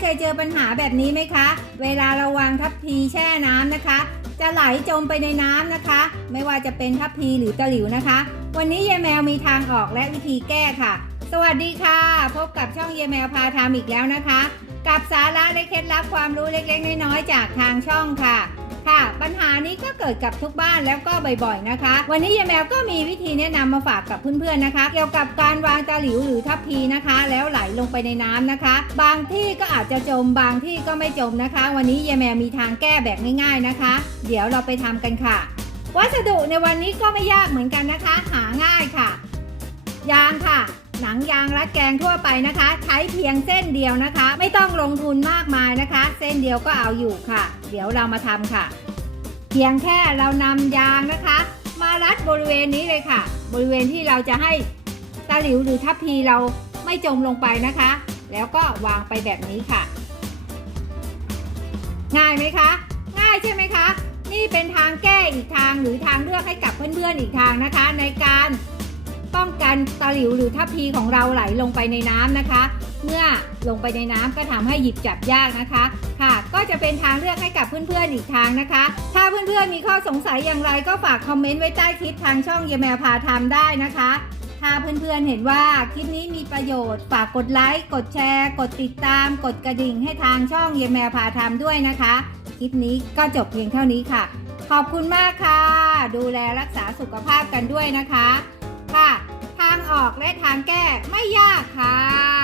เคยเจอปัญหาแบบนี้ไหมคะ เวลาเราวางทัพพีแช่น้ำนะคะ จะไหลจมไปในน้ำนะคะ ไม่ว่าจะเป็นทัพพีหรือตะหลิวนะคะ วันนี้เยแมวมีทางออกและวิธีแก้ค่ะ สวัสดีค่ะ พบกับช่องเยแมวพาทามอีกแล้วนะคะ กับสาระและเคล็ดลับความรู้เล็กๆ น้อยๆ จากทางช่องค่ะ ค่ะ ปัญหานี้ก็เกิดกับทุกบ้านแล้วก็บ่อยๆนะคะ วันนี้ยายแมวก็มีวิธีแนะนำมาฝากกับเพื่อนๆนะคะ เกี่ยวกับการวางตะหลิวหรือทัพพีนะคะ แล้วไหลลงไปในน้ำนะคะ บางที่ก็อาจจะจมบางที่ก็ไม่จมนะคะ วันนี้ยายแมวมีทางแก้แบบง่ายๆนะคะ เดี๋ยวเราไปทำกันค่ะ วัสดุในวันนี้ก็ไม่ยากเหมือนกันนะคะ หาง่ายค่ะ ยางค่ะ หนังยางรัดแกงทั่วไปนะคะ ใช้เพียงเส้นเดียวนะคะ ไม่ต้องลงทุนมากมายนะคะ เส้นเดียวก็เอาอยู่ค่ะ เดี๋ยวเรามาทำค่ะ เพียงแค่เรานำยางนะคะ มารัดบริเวณนี้เลยค่ะ บริเวณที่เราจะให้ตะหลิวหรือทัพพีเราไม่จมลงไปนะคะ แล้วก็วางไปแบบนี้ค่ะ ง่ายไหมคะ ง่ายใช่ไหมคะ นี่เป็นทางแก้อีกทางหรือทางเลือกให้กับเพื่อนๆอีกทางนะคะ ในการ ป้องกันตะหลิวหรือทัพพีของเราไหลลงไปในน้ำนะคะ เมื่อลงไปในน้ำก็ทำให้หยิบจับยากนะคะค่ะ ก็จะเป็นทางเลือกให้กับเพื่อนๆอีกทางนะคะ ถ้าเพื่อนๆมีข้อสงสัยอย่างไรก็ฝากคอมเมนต์ไว้ใต้คลิปทางช่องเยแมวพาทำได้นะคะถ้าเพื่อนๆเห็นว่าคลิปนี้มีประโยชน์ ฝากกดไลค์ กดแชร์ กดติดตาม กดกระดิ่งให้ทางช่องเยแมวพาทำด้วยนะคะ คลิปนี้ก็จบเพียงเท่านี้ค่ะ ขอบคุณมากค่ะ ดูแลรักษาสุขภาพกันด้วยนะคะางออกและทางแก้ไม่ยากค่ะ